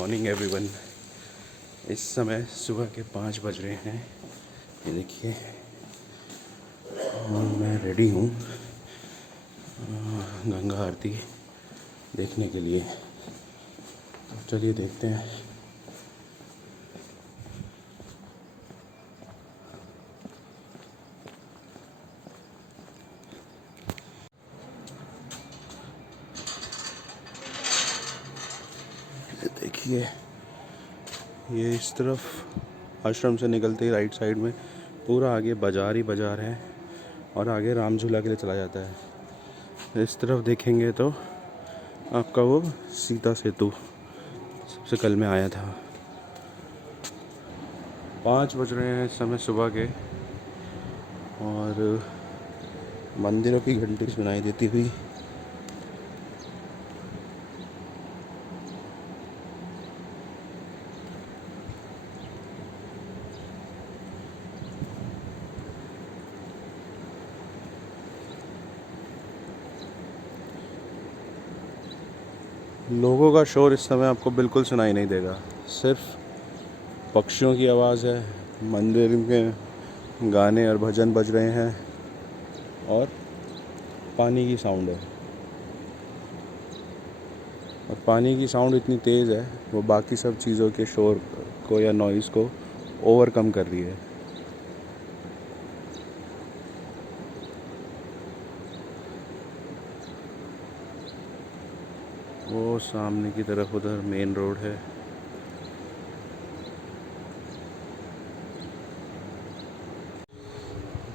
Morning everyone. इस समय सुबह के 5 बज रहे हैं, ये देखिए, और मैं रेडी हूँ गंगा आरती देखने के लिए। तो चलिए देखते हैं। देखिए, ये इस तरफ आश्रम से निकलते ही राइट साइड में पूरा आगे बाज़ार ही बाज़ार है और आगे राम झूला के लिए चला जाता है। इस तरफ देखेंगे तो आपका वो सीता सेतु सबसे कल में आया था। 5 बज रहे हैं इस समय सुबह के, और मंदिरों की घंटी सुनाई देती हुई लोगों का शोर इस समय आपको बिल्कुल सुनाई नहीं देगा। सिर्फ पक्षियों की आवाज़ है, मंदिर में गाने और भजन बज रहे हैं और पानी की साउंड है। और पानी की साउंड इतनी तेज़ है वो बाकी सब चीज़ों के शोर को या नॉइज़ को ओवरकम कर रही है। वो सामने की तरफ उधर मेन रोड है।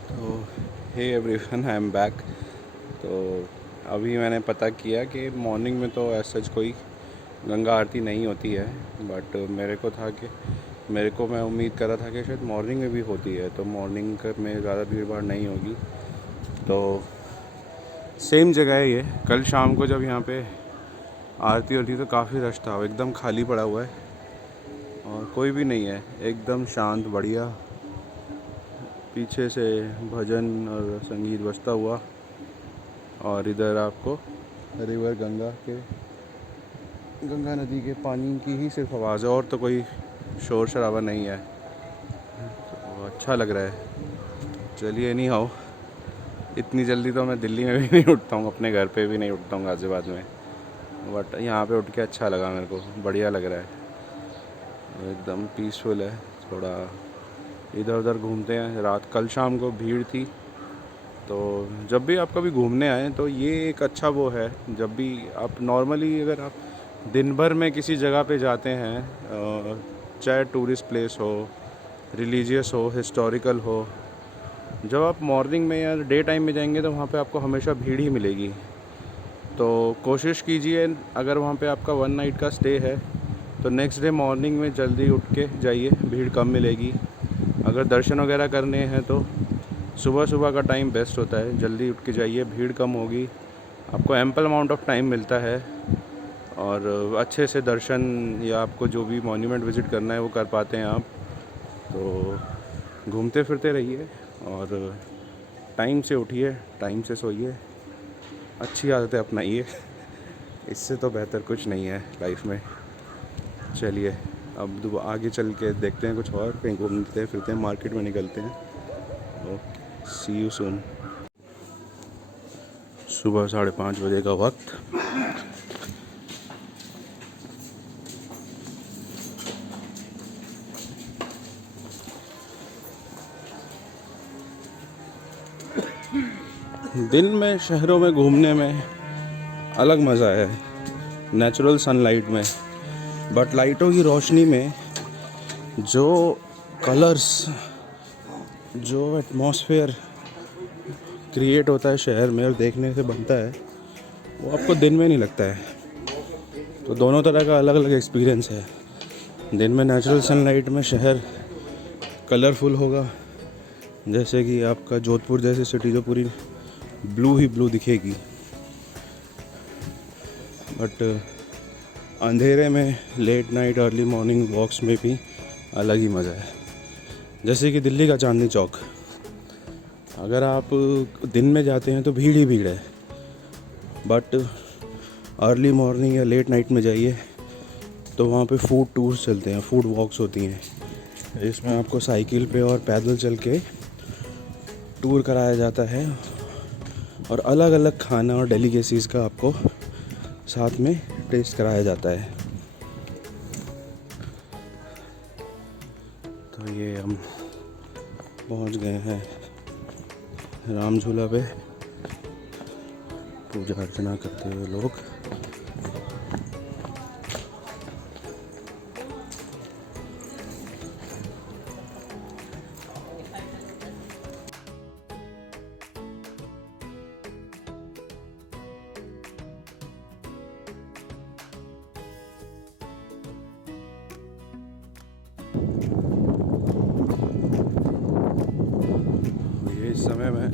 तो hey everyone, I am back. तो अभी मैंने पता किया कि मॉर्निंग में तो ऐसा कोई गंगा आरती नहीं होती है, बट मैं उम्मीद कर रहा था कि शायद मॉर्निंग में भी होती है, तो मॉर्निंग में ज़्यादा भीड़ भाड़ नहीं होगी। तो सेम जगह है ये। कल शाम को जब यहाँ पे आरती होती तो काफ़ी रश था, एकदम खाली पड़ा हुआ है और कोई भी नहीं है, एकदम शांत बढ़िया। पीछे से भजन और संगीत बजता हुआ, और इधर आपको रिवर गंगा नदी के पानी की ही सिर्फ आवाज़ है, और तो कोई शोर शराबा नहीं है। तो अच्छा लग रहा है। चलिए, नहीं हो इतनी जल्दी तो मैं दिल्ली में भी नहीं उठता हूँ, अपने घर पे भी नहीं उठता हूँ गाज़ियाबाद में, बट यहाँ पे उठ के अच्छा लगा मेरे को, बढ़िया लग रहा है, एकदम पीसफुल है। थोड़ा इधर उधर घूमते हैं। कल शाम को भीड़ थी, तो जब भी आप कभी घूमने आएँ तो ये एक अच्छा वो है। जब भी आप नॉर्मली अगर आप दिन भर में किसी जगह पे जाते हैं, चाहे टूरिस्ट प्लेस हो, रिलीजियस हो, हिस्टोरिकल हो, जब आप मॉर्निंग में या डे टाइम में जाएंगे तो वहाँ पे आपको हमेशा भीड़ ही मिलेगी। तो कोशिश कीजिए, अगर वहाँ पे आपका 1 नाइट का स्टे है तो नेक्स्ट डे मॉर्निंग में जल्दी उठ के जाइए, भीड़ कम मिलेगी। अगर दर्शन वगैरह करने हैं तो सुबह सुबह का टाइम बेस्ट होता है, जल्दी उठ के जाइए, भीड़ कम होगी, आपको एम्पल अमाउंट ऑफ टाइम मिलता है और अच्छे से दर्शन या आपको जो भी मॉन्यूमेंट विज़िट करना है वो कर पाते हैं आप। तो घूमते फिरते रहिए और टाइम से उठिए, टाइम से सोइए, अच्छी आदतें अपनाइए। इससे तो बेहतर कुछ नहीं है लाइफ में। चलिए, अब आगे चल के देखते हैं कुछ और, कहीं घूमते फिरते हैं, मार्केट में निकलते हैं। Okay, see you soon. सुबह 5:30 बजे का वक्त। दिन में शहरों में घूमने में अलग मज़ा है, नेचुरल सनलाइट में, बट लाइटों की रोशनी में जो कलर्स, जो एटमॉस्फेयर क्रिएट होता है शहर में और देखने से बनता है, वो आपको दिन में नहीं लगता है। तो दोनों तरह का अलग अलग एक्सपीरियंस है। दिन में नेचुरल सनलाइट में शहर कलरफुल होगा, जैसे कि आपका जोधपुर जैसी सिटी जो पूरी ब्लू ही ब्लू दिखेगी, बट अंधेरे में late night early morning walks में भी अलग ही मज़ा है। जैसे कि दिल्ली का चांदनी चौक, अगर आप दिन में जाते हैं तो भीड़ ही भीड़ है, बट अर्ली मॉर्निंग या लेट नाइट में जाइए तो वहाँ पे फूड टूर्स चलते हैं, फूड वॉक्स होती हैं। इसमें आपको साइकिल पे और पैदल चल के टूर कराया जाता है और अलग अलग खाना और डेलीकेसीज़ का आपको साथ में टेस्ट कराया जाता है। तो ये हम पहुंच गए हैं राम झूला पे, पूजा अर्चना करते हुए लोग। ये इस समय मैं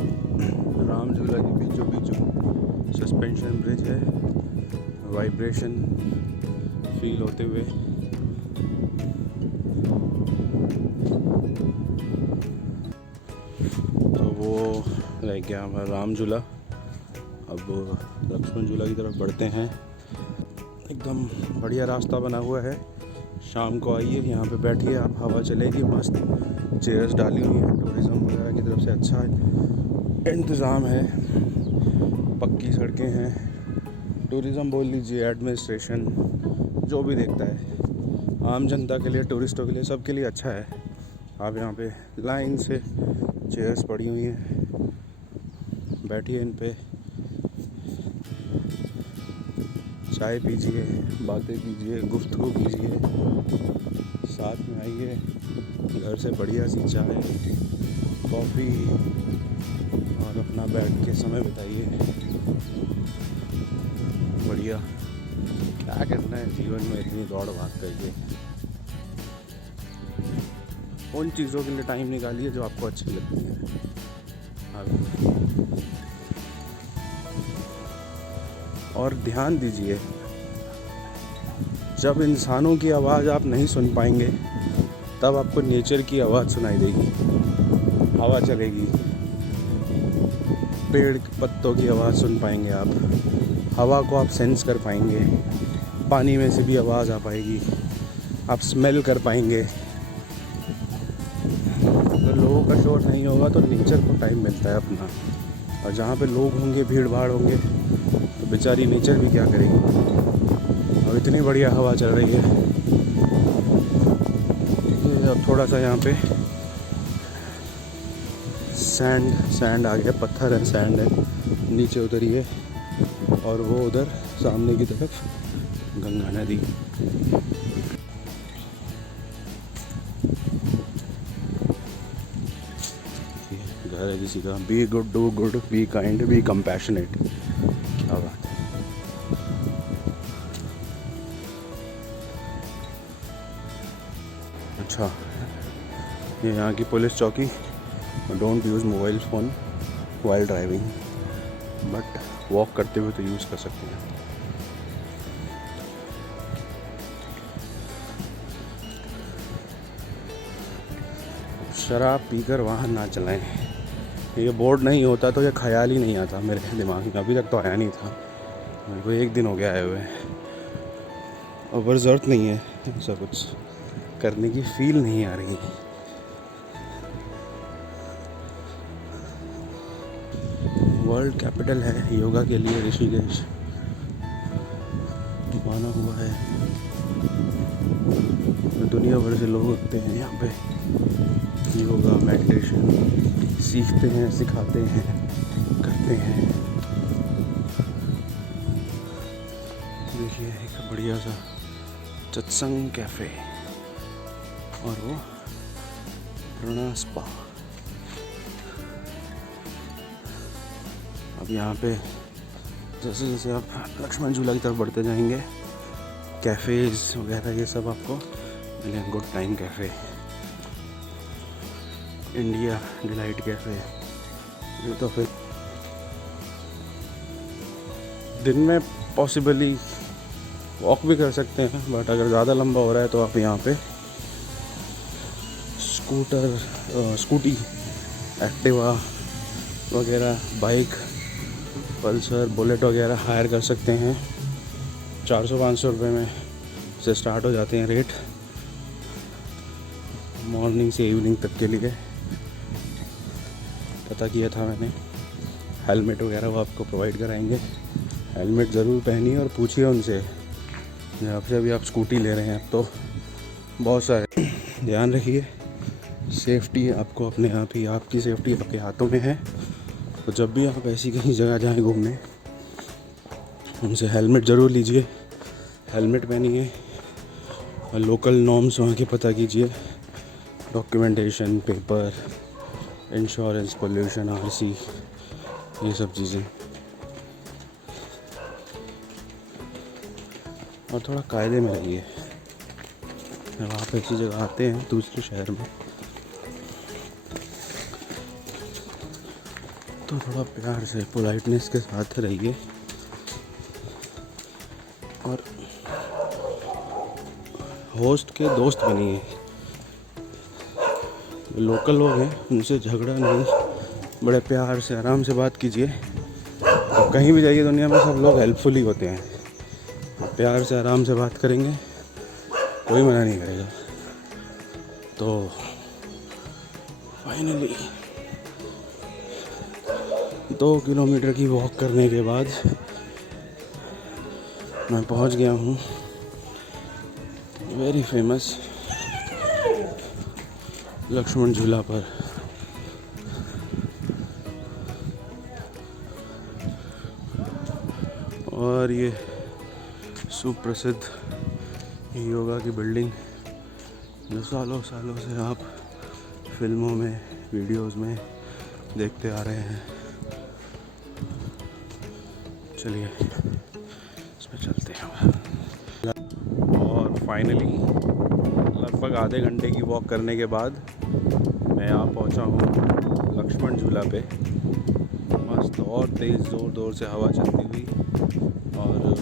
राम झूला के बीचों बीच सस्पेंशन ब्रिज है, वाइब्रेशन फील होते हुए तो वो लाइक गया हमारा राम झूला। अब लक्ष्मण झूला की तरफ बढ़ते हैं। एकदम बढ़िया रास्ता बना हुआ है। शाम को आइए, यहाँ पे बैठिए, आप हवा चलेगी मस्त, चेयर्स डाली हुई हैं। टूरिज़्म वगैरह की तरफ से अच्छा इंतज़ाम है, पक्की सड़कें हैं। टूरिज़्म बोल लीजिए, एडमिनिस्ट्रेशन, जो भी देखता है, आम जनता के लिए, टूरिस्टों के लिए, सब के लिए अच्छा है। आप यहाँ पे लाइन से चेयर्स पड़ी हुई हैं, बैठिए इन पे, चाय पीजिए, बातें कीजिए, गुफ्तगू कीजिए, साथ में आइए, घर से बढ़िया सी चाय कॉफ़ी और अपना बैठ के समय बिताइए। बढ़िया, क्या करना है जीवन में, इतनी दौड़ भाग करके। उन चीज़ों के लिए टाइम निकालिए जो आपको अच्छी लगती हैं। और ध्यान दीजिए, जब इंसानों की आवाज़ आप नहीं सुन पाएंगे तब आपको नेचर की आवाज़ सुनाई देगी। हवा चलेगी, पेड़ पत्तों की आवाज़ सुन पाएंगे आप, हवा को आप सेंस कर पाएंगे, पानी में से भी आवाज़ आ पाएगी, आप स्मेल कर पाएंगे। अगर लोगों का शोर नहीं होगा तो नेचर को टाइम मिलता है अपना, और जहाँ पे लोग होंगे, भीड़ भाड़ होंगे, तो बेचारी नेचर भी क्या करेगी। और इतनी बढ़िया हवा चल रही है। अब थोड़ा सा यहाँ पे सैंड आ गया, पत्थर है, सैंड है, नीचे उतरिए और वो उधर सामने की तरफ गंगा नदी। घर है किसी का। Be good, do good, be kind, B compassionate. क्या बात है। अच्छा, ये यहाँ की पुलिस चौकी। Don't use mobile phone while driving, but walk करते हुए तो यूज़ कर सकते हैं। शराब पीकर वाहन ना चलाएं, ये बोर्ड नहीं होता तो ये ख्याल ही नहीं आता मेरे दिमाग में। अभी तक तो आया नहीं था, मेरे को 1 दिन हो गया आए हुए, और ज़रूरत नहीं है ऐसा कुछ करने की, फील नहीं आ रही। वर्ल्ड कैपिटल है योगा के लिए, ऋषिकेश माना हुआ है। दुनिया भर से लोग होते हैं यहाँ पे, योगा मेडिटेशन सीखते हैं, सिखाते हैं, करते हैं। देखिए एक बढ़िया सा सत्संग कैफ़े, और वो प्रणा स्पा। अब यहाँ पे जैसे जैसे आप लक्ष्मण झूला की तरफ बढ़ते जाएंगे, कैफ़ेज़ वगैरह ये सब आपको मिलेंगे। Good time cafe, India delight cafe. ये तो फिर दिन में पॉसिबली वॉक भी कर सकते हैं, बट अगर ज़्यादा लंबा हो रहा है तो आप यहाँ पे स्कूटी, एक्टिवा वगैरह, बाइक, पल्सर, बुलेट वगैरह हायर कर सकते हैं। 400-500 रुपये में से स्टार्ट हो जाते हैं रेट मॉर्निंग से इवनिंग तक के लिए। पता किया था मैंने, हेलमेट वगैरह वो आपको प्रोवाइड कराएंगे। हेलमेट ज़रूर पहनिए और पूछिए उनसे, जब से अभी आप स्कूटी ले रहे हैं अब तो बहुत सारे ध्यान रखिए। सेफ्टी आपको अपने आप ही, आपकी सेफ्टी आपके हाथों में है। तो जब भी आप ऐसी कहीं जगह जाएं घूमने, उनसे हेलमेट ज़रूर लीजिए, हेलमेट पहनिए और लोकल नॉर्म्स वहाँ के पता कीजिए, documentation, paper, insurance, pollution, RC, ये सब चीज़ें। और थोड़ा कायदे में रहिए जब आप ऐसी जगह आते हैं दूसरे शहर में, तो थोड़ा प्यार से, पोलाइटनेस के साथ रहिए। और होस्ट के दोस्त बनिए। लोकल लोग हैं उनसे झगड़ा नहीं, बड़े प्यार से आराम से बात कीजिए। तो कहीं भी जाइए दुनिया में सब लोग हेल्पफुल ही होते हैं। प्यार से आराम से बात करेंगे, कोई मना नहीं करेगा। तो फाइनली 2 किलोमीटर की वॉक करने के बाद मैं पहुंच गया हूँ वेरी फेमस लक्ष्मण झूला पर। और ये सुप्रसिद्ध योगा की बिल्डिंग जो सालों सालों से आप फिल्मों में, वीडियोस में देखते आ रहे हैं। चलिए इसमें चलते हैं। और फाइनली लगभग आधे घंटे की वॉक करने के बाद मैं यहाँ पहुँचा हूँ लक्ष्मण झूला पे। मस्त और तेज़ ज़ोर से हवा चलती हुई, और इधर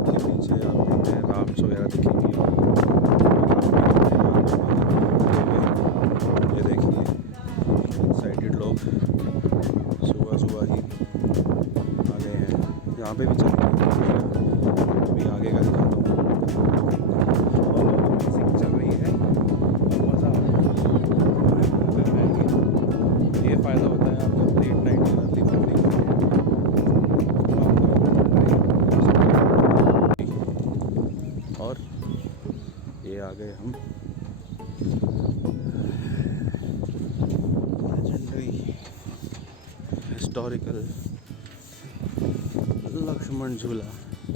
के पीछे आपको राफ्ट्स वगैरह दिखेंगी। ये देखिए एक्साइटेड लोग सुबह ही आ गए हैं। यहाँ पे भी चल रही है, अभी आगे का दिखाता हूँ। और म्यूजिक चल रही है और मज़ा आ रहा है। ये फ़ायदा होता है आप जब लेट नाइट में रात में और ये आ गए हम लेजेंडरी हिस्टोरिकल लक्ष्मण झूला। तो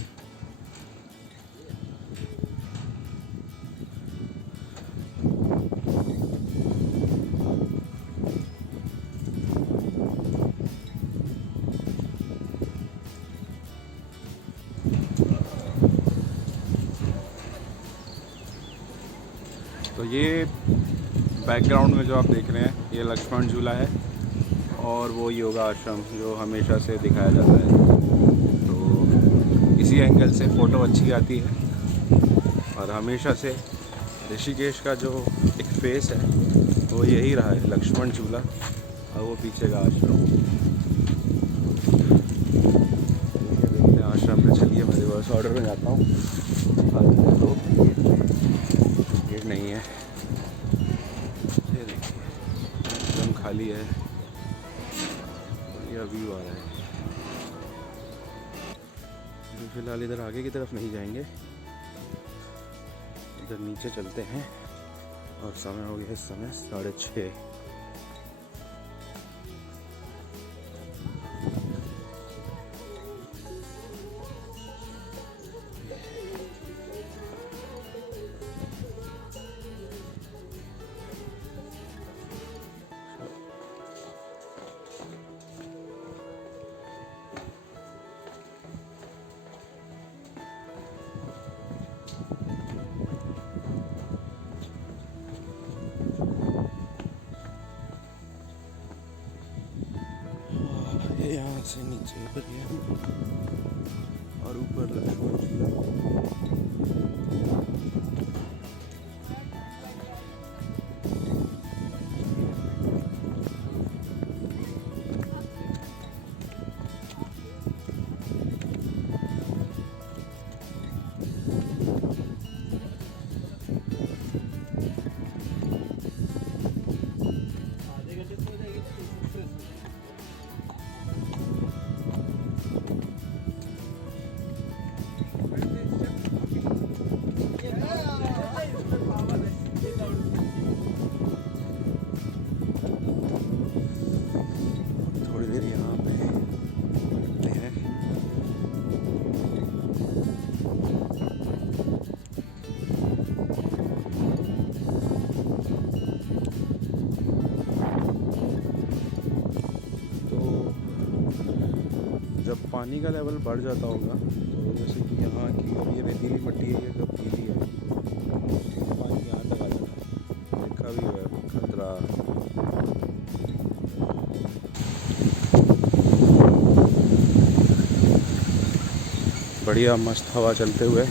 ये बैकग्राउंड में जो आप देख रहे हैं ये लक्ष्मण झूला है, और वो योगा आश्रम जो हमेशा से दिखाया जाता है। तो इसी एंगल से फ़ोटो अच्छी आती है। और हमेशा से ऋषिकेश का जो एक फेस है वो यही रहा है, लक्ष्मण झूला, और वो पीछे का आश्रम। देखते हैं आश्रम पे। चलिए मैं रिवर्स ऑर्डर में जाता हूँ। तो गेट नहीं है, ये देखिए एकदम खाली है। ये व्यू आ रहा है। तो फिलहाल इधर आगे की तरफ नहीं जाएंगे, इधर नीचे चलते हैं। और समय हो गया इस समय 6:30। यहाँ से नीचे उतर गया और ऊपर लक्ष्मण झूला। पानी का लेवल बढ़ जाता होगा, तो जैसे कि यहाँ की अब ये रेतीली मिट्टी है, ये जब गीली है पानी यहाँ तक आ जाता, लिखा भी हुआ है खतरा। बढ़िया मस्त हवा चलते हुए।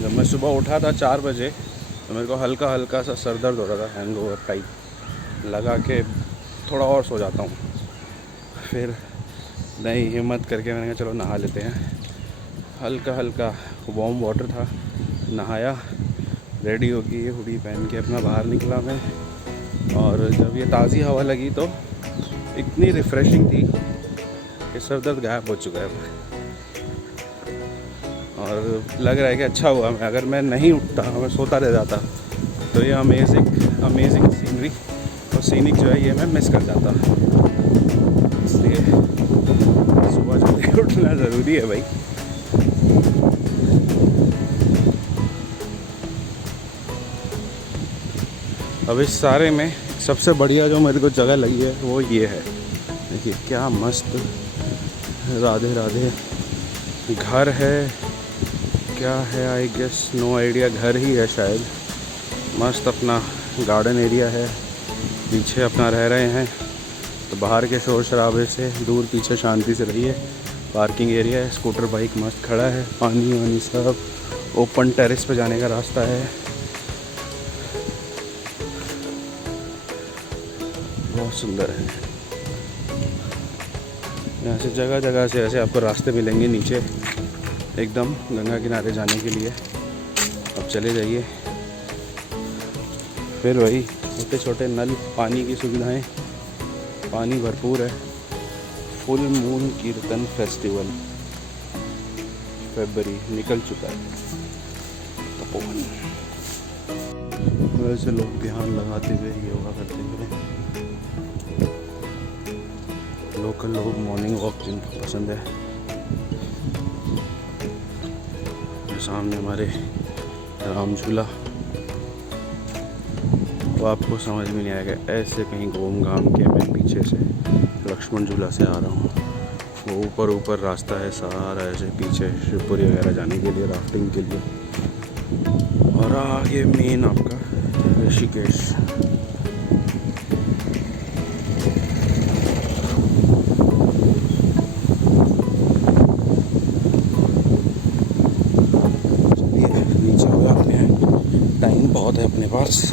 जब मैं सुबह उठा था 4 बजे तो मेरे को हल्का हल्का सा सर दर्द हो रहा था, हैंगओवर टाइप लगा के थोड़ा और सो जाता हूँ। फिर नहीं हिम्मत करके मैंने कहा चलो नहा लेते हैं। हल्का हल्का वार्म वाटर था, नहाया, रेडी होके ये हुडी पहन के अपना बाहर निकला मैं। और जब ये ताज़ी हवा लगी तो इतनी रिफ़्रेशिंग थी कि सर दर्द गायब हो चुका है। और लग रहा है कि अच्छा हुआ अगर मैं नहीं उठता, मैं सोता रह जाता तो ये अमेजिंग सीनरी और सीनिक जो है ये मैं मिस कर जाता। इसलिए सुबह जल्दी उठना ज़रूरी है भाई। अब इस सारे में सबसे बढ़िया जो मेरे को जगह लगी है वो ये है। देखिए क्या मस्त राधे राधे घर है, क्या है, आई गेस नो आइडिया, घर ही है शायद। मस्त अपना गार्डन एरिया है, पीछे अपना रह रहे हैं तो बाहर के शोर शराबे से दूर पीछे शांति से रहिए। पार्किंग एरिया है, स्कूटर बाइक मस्त खड़ा है, पानी वानी सब, ओपन टेरेस पे जाने का रास्ता है। बहुत सुंदर है। यहाँ से जगह जगह से ऐसे आपको रास्ते मिलेंगे नीचे एकदम गंगा किनारे जाने के लिए। अब चले जाइए। फिर वही छोटे छोटे नल, पानी की सुविधाएं, पानी भरपूर है। फुल मून कीर्तन फेस्टिवल फरवरी निकल चुका है। तपोवन वैसे लोग ध्यान लगाते हुए योगा करते हुए, लोकल लोग मॉर्निंग वॉक जिनको पसंद है। सामने हमारे राम झूला, वो आपको समझ में नहीं आएगा ऐसे कहीं घूम घाम के मैं पीछे से लक्ष्मण झूला से आ रहा हूँ। वो ऊपर रास्ता है सारा ऐसे पीछे शिवपुरी वगैरह जाने के लिए, राफ्टिंग के लिए। और आगे मेन आपका ऋषिकेश। नीचे हो जाते हैं, टाइम बहुत है अपने पास।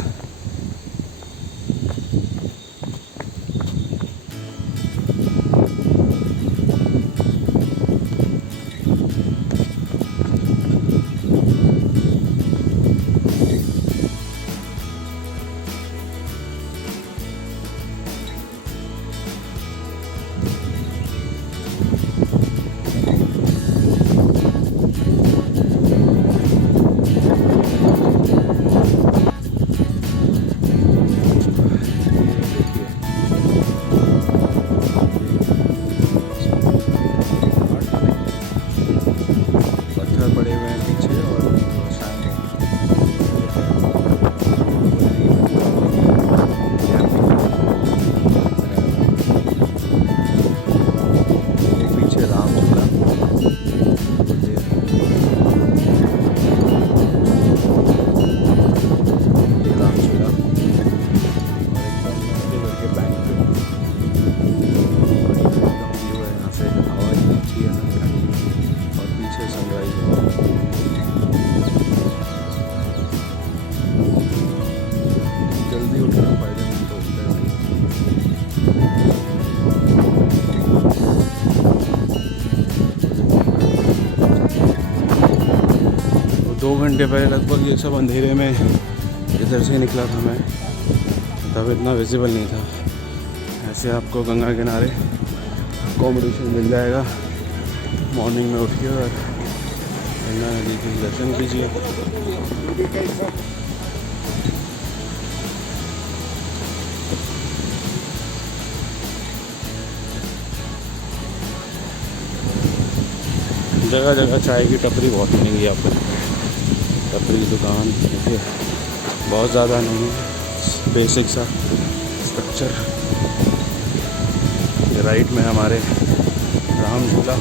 घंटे पहले लगभग ये सब अंधेरे में इधर से निकला था मैं, तब इतना विजिबल नहीं था। ऐसे आपको गंगा किनारे अकोमोडेशन मिल जाएगा। मॉर्निंग में उठिए और गंगा नदी के दर्शन कीजिए। जगह जगह चाय की टपरी बहुत मिलेंगी आपको। टपरी की दुकान देखिए, बहुत ज़्यादा नहीं है, बेसिक सा स्ट्रक्चर। राइट में हमारे राम झूला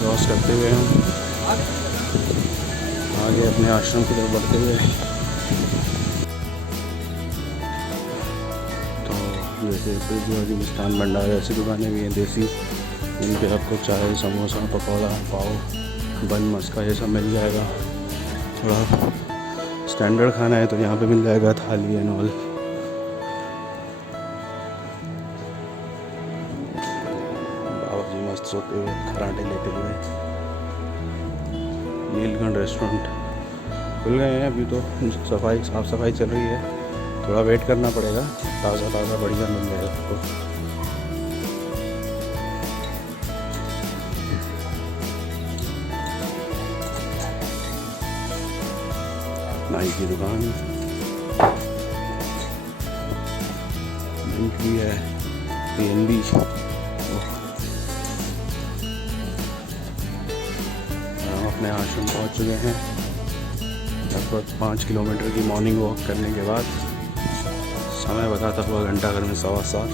क्रॉस करते हुए हम आगे अपने आश्रम की तरफ बढ़ते हुए। तो जैसे ब्रिजवादी मिष्ठान भंडार ऐसी दुकानें भी हैं देसी, इन पे आपको चाय, समोसा, पकौड़ा, पाव, बन, मस्का ये सब मिल जाएगा। थोड़ा स्टैंडर्ड खाना है तो यहाँ पे मिल जाएगा थाली एंड ऑल। बाबा जी मस्त सोते हुए, खराटे लेते हुए। नीलकंठ रेस्टोरेंट खुल गए हैं अभी तो, साफ़ सफाई चल रही है, थोड़ा वेट करना पड़ेगा, ताज़ा बढ़िया मिल जाएगा आपको। नाई की दुकान बैंक भी है, PNB। हम अपने आश्रम पहुंच चुके हैं लगभग 5 किलोमीटर की मॉर्निंग वॉक करने के बाद। समय बताता हुआ घंटा घर में 7:15।